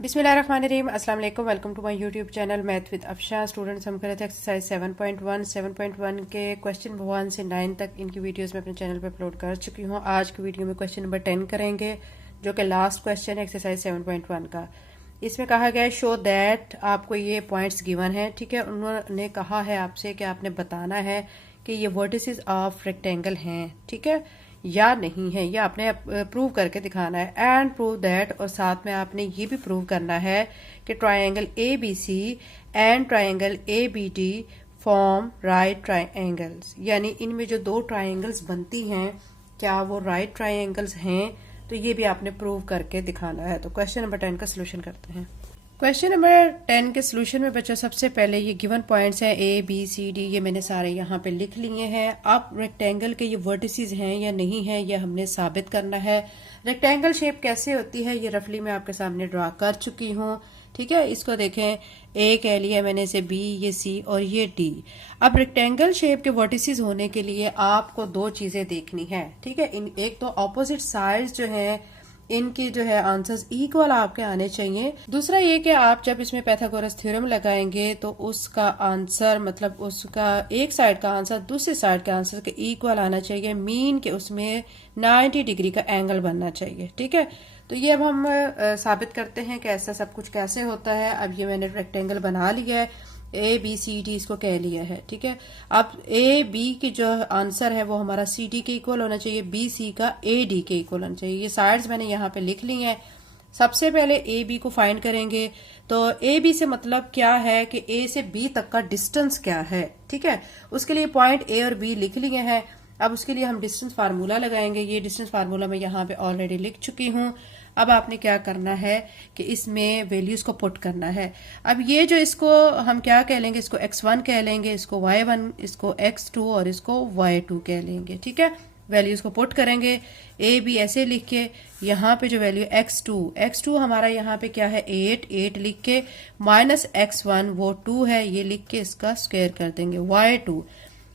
बिस्मिल्लाहिर्रहमानिर्रहीम। अस्सलाम वालेकुम। Welcome to my YouTube channel math with Afsha. Students, हम कर रहे थे एक्सरसाइज 7.1 के क्वेश्चन 1 से 9 तक इनकी वीडियोस मैं अपने चैनल पे अपलोड कर चुकी हूँ। आज की वीडियो में क्वेश्चन नंबर 10 करेंगे, जो कि लास्ट क्वेश्चन है एक्सरसाइज 7.1 का। इसमें कहा गया है शो दैट, आपको ये पॉइंट्स गिवन है, ठीक है। उन्होंने कहा है आपसे कि आपने बताना है कि ये वर्टिसेस ऑफ रेक्टेंगल हैं, ठीक है, या नहीं है, या आपने प्रूव करके दिखाना है। एंड प्रूव दैट, और साथ में आपने ये भी प्रूव करना है कि triangle A B C and triangle A B D form right triangles, यानी इनमें जो दो ट्रायंगल्स बनती हैं क्या वो राइट ट्रायंगल्स हैं, तो ये भी आपने प्रूव करके दिखाना है। तो क्वेश्चन नंबर 10 का सोल्यूशन करते हैं। क्वेश्चन नंबर 10 के सोल्यूशन में बच्चों सबसे पहले ये गिवन पॉइंट्स हैं ए बी सी डी, ये मैंने सारे यहाँ पे लिख लिए हैं। अब रेक्टेंगल के ये वर्टिसेस हैं या नहीं है, ये हमने साबित करना है। रेक्टेंगल शेप कैसे होती है ये रफली मैं आपके सामने ड्रा कर चुकी हूँ, ठीक है। इसको देखें, ए कह लिया मैंने, से बी, ये सी और ये डी। अब रेक्टेंगल शेप के वर्टिसेस होने के लिए आपको दो चीजें देखनी है, ठीक है। एक तो ऑपोजिट साइड्स जो है इनकी जो है आंसर्स इक्वल आपके आने चाहिए। दूसरा ये कि आप जब इसमें पाइथागोरस थ्योरम लगाएंगे तो उसका आंसर, मतलब उसका एक साइड का आंसर दूसरी साइड के आंसर के इक्वल आना चाहिए। मीन के उसमें 90 डिग्री का एंगल बनना चाहिए, ठीक है। तो ये अब हम साबित करते हैं कि ऐसा सब कुछ कैसे होता है। अब ये मैंने रेक्टेंगल बना लिया है, ए बी सी डी इसको कह लिया है, ठीक है। अब ए बी की जो आंसर है वो हमारा सी डी के इक्वल होना चाहिए, बी सी का ए डी के इक्वल होना चाहिए। ये साइड्स मैंने यहाँ पे लिख ली हैं। सबसे पहले ए बी को फाइंड करेंगे, तो ए बी से मतलब क्या है कि ए से बी तक का डिस्टेंस क्या है, ठीक है। उसके लिए पॉइंट ए और बी लिख लिए हैं। अब उसके लिए हम डिस्टेंस फार्मूला लगाएंगे। ये डिस्टेंस फार्मूला मैं यहाँ पे ऑलरेडी लिख चुकी हूँ। अब आपने क्या करना है कि इसमें वैल्यूज को पुट करना है। अब ये जो इसको हम क्या कह लेंगे, इसको x1 कह लेंगे, इसको y1, इसको x2 और इसको y2 कह लेंगे, ठीक है। वैल्यूज को पुट करेंगे, ए बी ऐसे लिख के, यहाँ पे जो वैल्यू x2 हमारा यहाँ पे क्या है 8 लिख के, माइनस x1 वो 2 है, ये लिख के इसका स्क्वायर कर देंगे।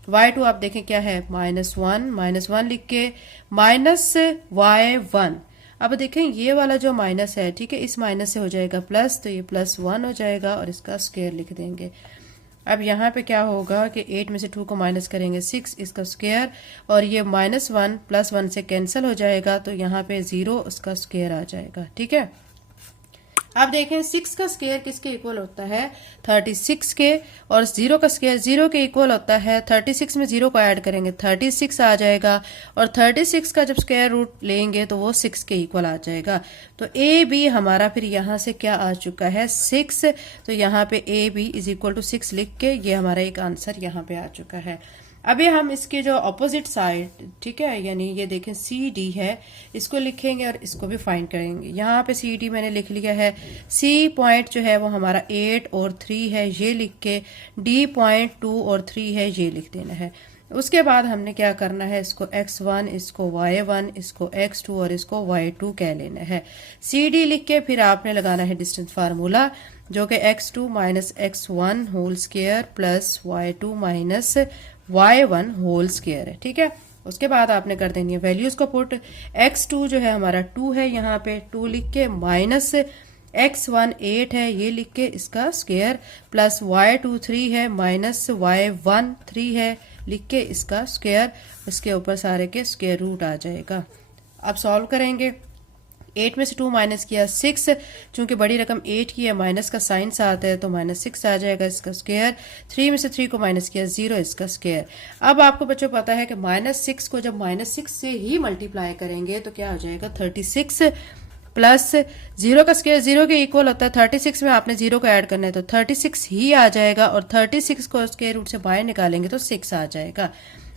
y2 आप देखें क्या है -1 लिख के, माइनस y1। अब देखें ये वाला जो माइनस है, ठीक है, इस माइनस से हो जाएगा प्लस, तो ये +1 हो जाएगा और इसका स्क्वायर लिख देंगे। अब यहाँ पे क्या होगा कि 8 में से 2 को माइनस करेंगे 6, इसका स्क्वायर, और ये -1 +1 से कैंसिल हो जाएगा, तो यहाँ पे 0 उसका स्क्वायर आ जाएगा, ठीक है। अब देखें 6 का स्क्वायर किसके इक्वल होता है 36 के, और 0 का स्क्वायर 0 के इक्वल होता है 36 में 0 को ऐड करेंगे 36 आ जाएगा, और 36 का जब स्क्वायर रूट लेंगे तो वो 6 के इक्वल आ जाएगा। तो ए बी हमारा फिर यहाँ से क्या आ चुका है 6, तो यहाँ पे A B is equal to 6 लिख के ये हमारा एक आंसर यहाँ पे आ चुका है। अभी हम इसके जो ऑपोजिट साइड, ठीक है, यानी ये देखें सी डी है, इसको लिखेंगे और इसको भी फाइंड करेंगे। यहाँ पे सी डी मैंने लिख लिया है। सी पॉइंट जो है वो हमारा 8 और 3 है, ये लिख के, डी पॉइंट 2 और 3 है, ये लिख देना है। उसके बाद हमने क्या करना है, इसको x1, इसको y1, इसको x2 और इसको y2 कह लेना है। सी डी लिख के फिर आपने लगाना है डिस्टेंस फार्मूला, जो कि x2 minus x1 whole square plus y2 minus y1 whole square है, ठीक है। उसके बाद आपने कर देनी है वैल्यूज को पुट। x2 जो है हमारा 2 है, यहाँ पे 2 लिख के, माइनस x1 8 है, ये लिख के इसका स्क्वायर, प्लस y2 3 है, माइनस y1 3 है, लिख के इसका स्क्वायर, इसके ऊपर सारे के स्क्वायर रूट आ जाएगा। अब सॉल्व करेंगे। 8 में से 2 माइनस किया 6, चूंकि बड़ी रकम 8 की है, माइनस का साइन साथ है, तो -6 आ जाएगा इसका स्क्वायर। 3 में से 3 को माइनस किया 0, इसका स्क्वायर। अब आपको बच्चों पता है कि -6 को जब -6 से ही मल्टीप्लाई करेंगे तो क्या हो जाएगा 36 प्लस 0 का स्क्वायर 0 के इक्वल होता है। 36 में आपने 0 को ऐड करना है तो 36 ही आ जाएगा, और 36 को स्क्वायर रूट से बाहर निकालेंगे तो 6 आ जाएगा।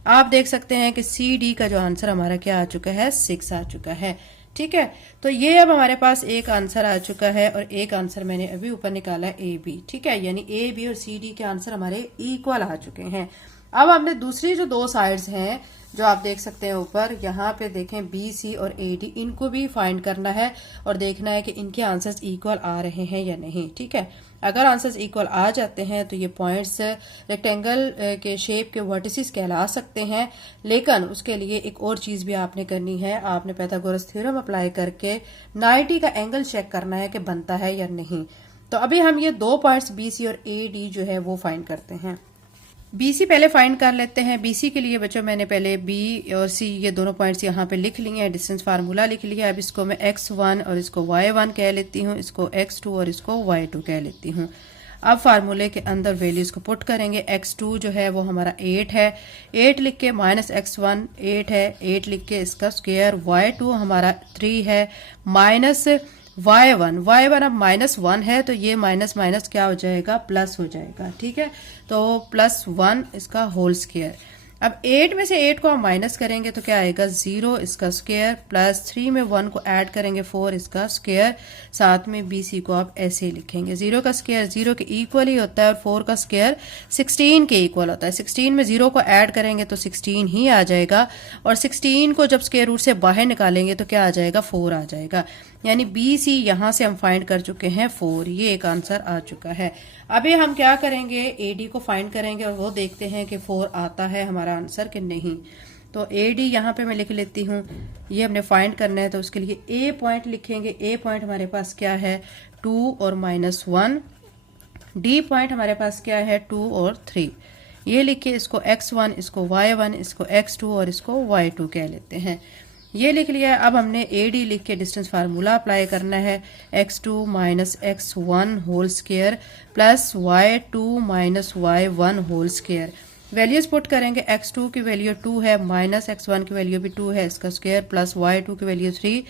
आप देख सकते हैं कि सी डी का जो आंसर हमारा क्या आ चुका है 6 आ चुका है, ठीक है। तो ये अब हमारे पास एक आंसर आ चुका है, और एक आंसर मैंने अभी ऊपर निकाला ए बी, ठीक है, यानी ए बी और सी डी के आंसर हमारे इक्वल आ चुके हैं। अब हमने दूसरी जो दो साइड्स हैं जो आप देख सकते हैं ऊपर, यहाँ पे देखें बी सी और ए डी, इनको भी फाइंड करना है और देखना है कि इनके आंसर्स इक्वल आ रहे हैं या नहीं। ठीक है, अगर आंसर्स इक्वल आ जाते हैं तो ये पॉइंट्स रेक्टेंगल के शेप के वर्टिसेस कहला सकते हैं। लेकिन उसके लिए एक और चीज भी आपने करनी है, आपने पाइथागोरस थ्योरम अप्लाई करके 90 का एंगल चेक करना है कि बनता है या नहीं। तो अभी हम ये दो पॉइंट्स बी सी और ए डी जो है वो फाइंड करते हैं। बीसी पहले फाइंड कर लेते हैं। बीसी के लिए बच्चों मैंने पहले बी और सी ये दोनों पॉइंट्स यहाँ पे लिख लिए हैं, डिस्टेंस फार्मूला लिख लिया। अब इसको मैं x1 और इसको y1 कह लेती हूँ, इसको x2 और इसको y2 कह लेती हूँ। अब फार्मूले के अंदर वैल्यूज को पुट करेंगे। x2 जो है वो हमारा 8 है, 8 लिख के माइनस x1 8 है, 8 लिख के इसका स्क्वायर, y2 हमारा 3 है, माइनस y1 अब -1 है तो ये माइनस माइनस क्या हो जाएगा, प्लस हो जाएगा। ठीक है, तो +1 इसका होल स्क्वायर। अब 8 में से 8 को हम माइनस करेंगे तो क्या आएगा, 0 इसका स्क्वायर, प्लस 3 में 1 को ऐड करेंगे 4 इसका स्क्वायर, साथ में BC को आप ऐसे लिखेंगे। 0 का स्क्वायर 0 के इक्वल ही होता है और 4 का स्क्वायर 16 के इक्वल होता है। 16 में 0 को ऐड करेंगे तो 16 ही आ जाएगा और 16 को जब स्क्वायर रूट से बाहर निकालेंगे तो क्या आ जाएगा, 4 आ जाएगा। यानी BC यहां से हम फाइंड कर चुके हैं 4, ये एक आंसर आ चुका है। अभी हम क्या करेंगे, AD को फाइंड करेंगे और वो देखते हैं कि 4 आता है हमारा आंसर कि नहीं। तो AD यहाँ पे मैं लिख लेती हूँ, ये हमने फाइंड करना है तो उसके लिए A पॉइंट लिखेंगे। A पॉइंट हमारे पास क्या है, 2 और -1। D पॉइंट हमारे पास क्या है, 2 और 3। ये लिख के इसको x1, इसको y1, इसको x2 और इसको y2 कह लेते हैं। ये लिख लिया है। अब हमने AD लिख के डिस्टेंस फार्मूला अप्लाई करना है, x2 minus x1 whole square plus y2 minus y1 whole square. Values put करेंगे, x2 की वैल्यू 2 है, माइनस x1 की वैल्यू भी 2 है, इसका स्क्वायर, प्लस y2 की वैल्यू 3,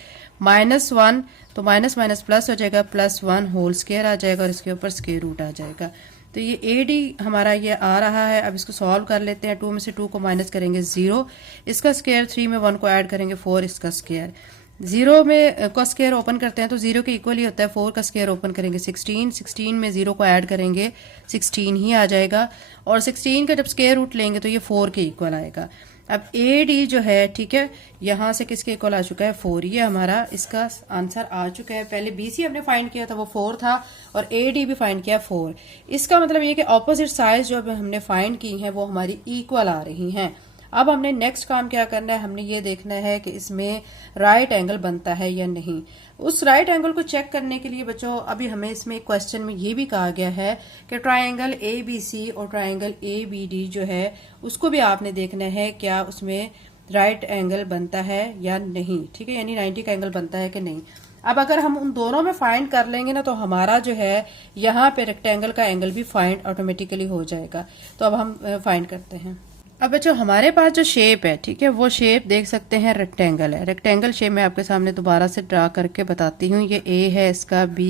-1 तो माइनस माइनस प्लस हो जाएगा, +1 होल स्क्वायर आ जाएगा और इसके ऊपर स्क्वायर रूट आ जाएगा। तो ये AD हमारा ये आ रहा है। अब इसको सॉल्व कर लेते हैं। 2 में से 2 को माइनस करेंगे 0, इसका स्क्वायर, 3 में 1 को ऐड करेंगे 4 इसका स्क्वायर। 0 में का स्क्वायर ओपन करते हैं तो 0 के इक्वल ही होता है। 4 का स्क्वायर ओपन करेंगे 16, 16 में 0 को ऐड करेंगे 16 ही आ जाएगा और 16 का जब स्क्वायर रूट लेंगे तो ये 4 के इक्वल आएगा। अब AD जो है, ठीक है, यहां से किसके इक्वल आ चुका है, 4। ये हमारा इसका आंसर आ चुका है। पहले BC हमने फाइंड किया था वो 4 था और AD भी फाइंड किया 4। इसका मतलब ये कि ऑपोजिट साइड जो हमने फाइंड की हैं वो हमारी इक्वल आ रही हैं। अब हमने नेक्स्ट काम क्या करना है, हमने ये देखना है कि इसमें राइट एंगल बनता है या नहीं। उस राइट एंगल को चेक करने के लिए बच्चों अभी हमें इसमें क्वेश्चन में ये भी कहा गया है कि ट्रायंगल ABC और ट्रायंगल ABD जो है उसको भी आपने देखना है क्या उसमें राइट एंगल बनता है या नहीं। ठीक है, यानी 90 का एंगल बनता है कि नहीं। अब अगर हम उन दोनों में फाइंड कर लेंगे ना तो हमारा जो है यहाँ पे रेक्टेंगल का एंगल भी फाइंड ऑटोमेटिकली हो जाएगा। तो अब हम फाइंड करते हैं। अब बच्चों हमारे पास जो शेप है, ठीक है, वो शेप देख सकते हैं रेक्टेंगल है। रेक्टेंगल शेप मैं आपके सामने दोबारा से ड्रा करके बताती हूँ। ये A है, इसका B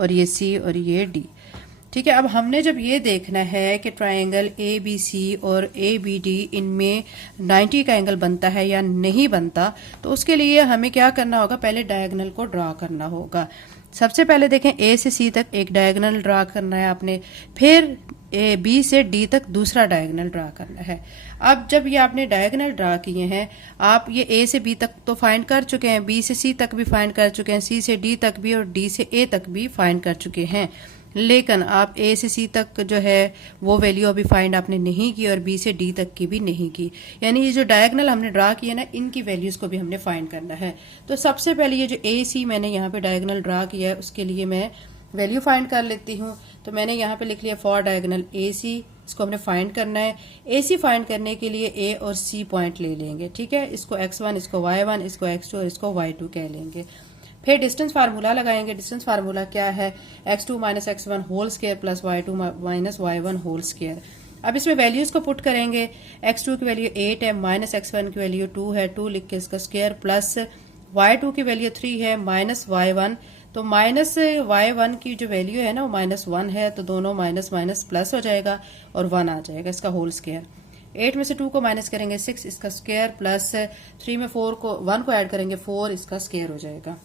और ये C और ये D। ठीक है, अब हमने जब ये देखना है कि ट्रायंगल ABC और ABD इनमें 90 का एंगल बनता है या नहीं बनता, तो उसके लिए हमें क्या करना होगा, पहले डायगोनल को ड्रा करना होगा। सबसे पहले देखें A से C तक एक डायगोनल ड्रा करना है आपने, फिर B से D तक दूसरा डायगोनल ड्रा करना है। अब जब ये आपने डायगोनल ड्रा किए हैं, आप ये A से B तक तो फाइंड कर चुके हैं, B से C तक भी फाइंड कर चुके हैं, C से D तक भी और D से A तक भी फाइंड कर चुके हैं। लेकिन आप A से C तक जो है वो वैल्यू अभी फाइंड आपने नहीं की और B से D तक की भी नहीं की। यानी ये जो डायगोनल हमने ड्रा किया ना, इनकी वैल्यूज को भी हमने फाइंड करना है। तो सबसे पहले ये जो AC मैंने यहाँ पे डायगोनल ड्रा किया है उसके लिए मैं वैल्यू फाइंड कर लेती हूँ। तो मैंने यहाँ पे लिख लिया फॉर डायगोनल AC, इसको हमने फाइंड करना है। AC फाइंड करने के लिए A और C पॉइंट ले लेंगे। ठीक है, इसको x1, इसको y1, इसको x2 और इसको y2 कह लेंगे। फिर डिस्टेंस फार्मूला लगाएंगे। डिस्टेंस फार्मूला क्या है, x2 minus x1 whole square plus y2 minus y1 whole square. अब इसमें वैल्यूज को पुट करेंगे। x2 की वैल्यू 8 है, माइनस x1 की वैल्यू 2 है, 2 लिख के इसका स्क्वायर, प्लस y2 की वैल्यू 3 है, माइनस y1, तो माइनस y1 की जो वैल्यू है ना वो -1 है, तो दोनों माइनस माइनस प्लस हो जाएगा और 1 आ जाएगा इसका होल स्क्वायर। 8 में से 2 को माइनस करेंगे 6 इसका स्क्वायर, प्लस 3 में 1 को ऐड करेंगे 4 इसका स्क्वायर हो जाएगा।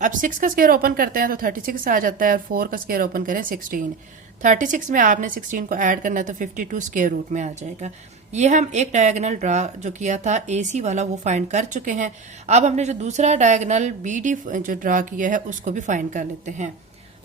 अब 6 का स्क्वायर ओपन करते हैं तो 36 आ जाता है और 4 का स्क्वायर ओपन करें 16, 36 में आपने 16 को ऐड करना है तो 52 स्क्वायर रूट में आ जाएगा। ये हम एक डायगोनल ड्रा जो किया था AC वाला वो फाइंड कर चुके हैं। अब हमने जो दूसरा डायगोनल BD जो ड्रा किया है उसको भी फाइंड कर लेते हैं।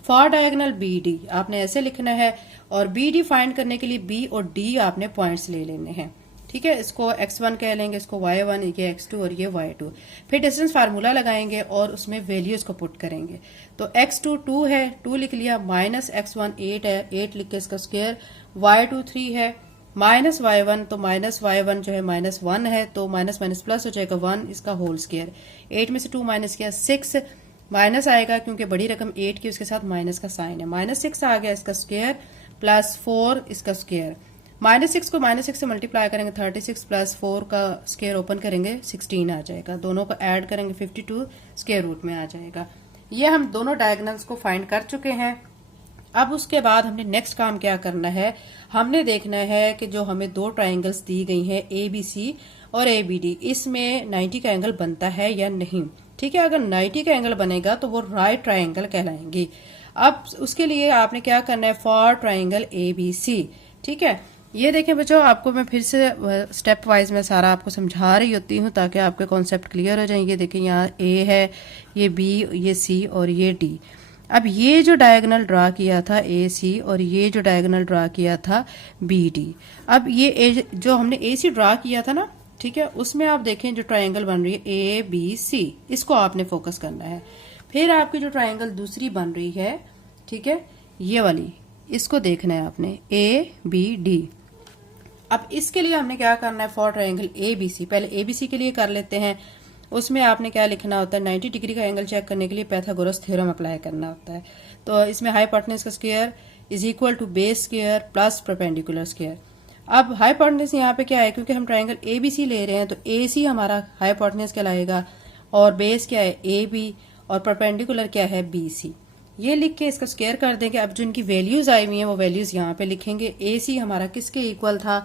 फॉर डायगोनल BD आपने ऐसे लिखना है और BD फाइंड करने के लिए B और D आपने पॉइंट्स ले लेने हैं। ठीक है, इसको x1 कह लेंगे, इसको y1, ये x2 और ये y2। फिर डिस्टेंस फार्मूला लगाएंगे और उसमें वैल्यूज को पुट करेंगे। तो x2 2 है, 2 लिख लिया, माइनस x1 8 है, 8 लिख के इसका स्क्वायर, y2 3 है, माइनस y1, तो माइनस y1 जो है माइनस 1 है, तो माइनस माइनस प्लस हो जाएगा 1 इसका होल स्क्वायर। 8 में से 2 माइनस किया 6, माइनस आएगा क्योंकि बड़ी रकम 8 की उसके साथ माइनस का साइन है, माइनस 6 आ गया इसका स्क्वायर, प्लस 4 इसका स्क्वायर। माइनस 6 को माइनस 6 से मल्टीप्लाई करेंगे, 36 प्लस 4 का स्क्वायर ओपन करेंगे 16 आ जाएगा। दोनों को ऐड करेंगे 52 स्क्वायर रूट में आ जाएगा। ये हम दोनों डायगोनल्स को फाइंड कर चुके हैं। अब उसके बाद हमने नेक्स्ट काम क्या करना है, हमने देखना है कि जो हमें दो ट्राइंगल्स दी गई हैं ABC और ABD, इसमें 90 का एंगल बनता है या नहीं। ठीक है, अगर 90 का एंगल बनेगा तो वो राइट ट्राइंगल कहलाएंगी। अब उसके लिए आपने क्या करना है, फॉर ट्राइंगल ABC। ठीक है, ये देखें बच्चों, आपको मैं फिर से स्टेप वाइज में सारा आपको समझा रही होती हूँ ताकि आपके कॉन्सेप्ट क्लियर हो जाए। ये देखें, यहाँ A है, ये B, ये C और ये D। अब ये जो डायगोनल ड्रा किया था AC और ये जो डायगोनल ड्रा किया था BD, अब ये जो हमने AC ड्रा किया था ना, ठीक है, उसमें आप देखें जो ट्रायंगल बन रही है ABC, इसको आपने फोकस करना है। फिर आपकी जो ट्रायंगल दूसरी बन रही है, ठीक है, ये वाली, इसको देखना है आपने, ABD। अब इसके लिए हमने क्या करना है, फॉर ट्रायंगल ABC, पहले ABC के लिए कर लेते हैं। उसमें आपने क्या लिखना होता है, 90 डिग्री का एंगल चेक करने के लिए पाइथागोरस थ्योरम अप्लाई करना होता है। तो इसमें हाइपोटेन्यूज का square is equal to base square plus perpendicular square. अब हाइपोटेन्यूज यहाँ पे क्या है, क्योंकि हम ट्रायंगल ABC ले रहे हैं तो AC हमारा हाइपोटेन्यूज कहलाएगा और बेस क्या है AB और परपेंडिकुलर क्या है BC। ये लिख के इसका स्क्वायर कर देंगे। अब जो इनकी वैल्यूज आई हुई हैं वो वैल्यूज यहाँ पे लिखेंगे। AC हमारा किसके इक्वल था,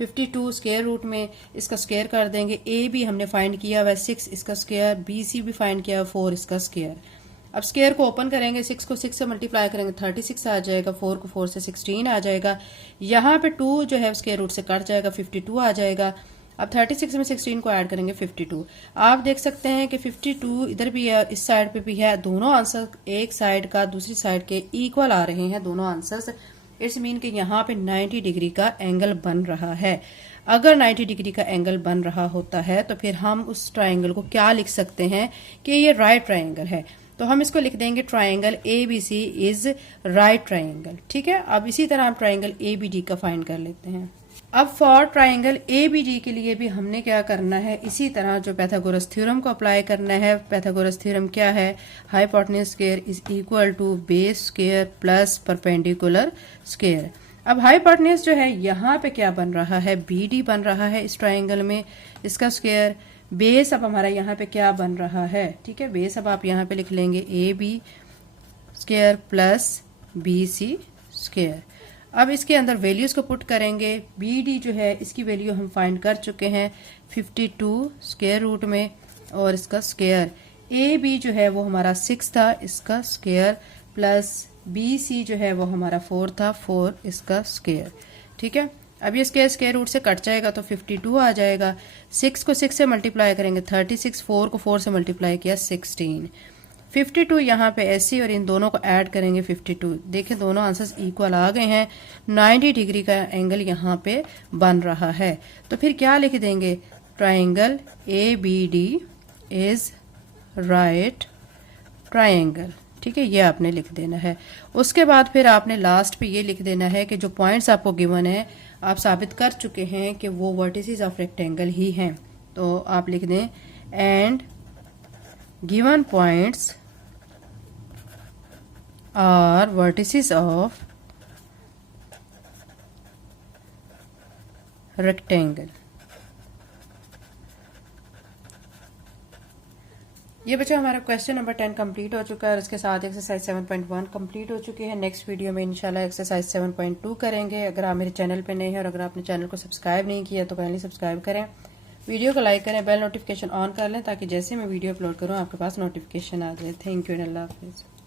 52 स्क्वायर रूट में, इसका स्क्वायर कर देंगे। AB हमने फाइंड किया हुआ 6 इसका स्क्वायर, BC भी फाइंड किया 4 इसका स्क्वायर। अब स्क्वायर को ओपन करेंगे, 6 को 6 से मल्टीप्लाई करेंगे 36 आ जाएगा, 4 को 4 से 16 आ जाएगा। यहाँ पे 2 जो है स्क्वायर रूट से कट जाएगा, 52 आ जाएगा। अब 36 में 16 को ऐड करेंगे 52। आप देख सकते हैं कि 52 इधर भी है, इस साइड पे भी है। दोनों आंसर एक साइड का दूसरी साइड के इक्वल आ रहे हैं दोनों आंसर्स। इट्स मीन कि यहाँ पे 90 डिग्री का एंगल बन रहा है। अगर 90 डिग्री का एंगल बन रहा होता है तो फिर हम उस ट्रायंगल को क्या लिख सकते हैं कि ये राइट ट्रायंगल है। तो हम इसको लिख देंगे triangle ABC is right triangle. ठीक है, अब इसी तरह हम ट्रायंगल ABD का फाइंड कर लेते हैं। अब फॉर ट्रायंगल ABD के लिए भी हमने क्या करना है, इसी तरह जो पाइथागोरस थ्योरम को अप्लाई करना है। पाइथागोरस थ्योरम क्या है, hypotenuse square is equal to base square plus perpendicular square. अब हाइपोटेन्यूज जो है यहाँ पे क्या बन रहा है, BD बन रहा है इस ट्रायंगल में, इसका स्क्वायर। बेस अब हमारा यहाँ पे क्या बन रहा है, ठीक है, बेस अब आप यहाँ पे लिख लेंगे AB square plus BC square. अब इसके अंदर वैल्यूज को पुट करेंगे। BD जो है इसकी वैल्यू हम फाइंड कर चुके हैं 52 स्क्वायर रूट में और इसका स्क्वायर। AB जो है वो हमारा 6 था, इसका स्क्वायर प्लस BC जो है वो हमारा 4 था, 4 इसका स्क्वायर। ठीक है, अब ये स्क्वायर रूट से कट जाएगा तो 52 आ जाएगा। 6 को 6 से मल्टीप्लाई करेंगे 36, 4 को 4 से मल्टीप्लाई किया 16। 52 यहाँ पे ऐसी और इन दोनों को ऐड करेंगे 52। देखें दोनों आंसर्स इक्वल आ गए हैं। 90 डिग्री का एंगल यहाँ पे बन रहा है। तो फिर क्या लिख देंगे, triangle ABD is right triangle. ठीक है, ये आपने लिख देना है। उसके बाद फिर आपने लास्ट पे ये लिख देना है कि जो पॉइंट्स आपको गिवन है आप साबित कर चुके हैं कि वो वर्टिसेस ऑफ रेक्टेंगल ही हैं। तो आप लिख दें and given points are vertices of rectangle. ये बच्चों हमारा क्वेश्चन नंबर 10 कंप्लीट हो चुका है और इसके साथ एक्सरसाइज 7.1 कंप्लीट हो चुकी है। नेक्स्ट वीडियो में इंशाल्लाह एक्सरसाइज 7.2 करेंगे। अगर आप मेरे चैनल पे नए हैं और अगर आपने चैनल को सब्सक्राइब नहीं किया तो पहले सब्सक्राइब करें, वीडियो को लाइक करें, बेल नोटिफिकेशन ऑन कर लें ताकि जैसे मैं वीडियो अपलोड करूं आपके पास नोटिफिकेशन आ जाए। थैंक यू एंड अल्लाह हाफिज़।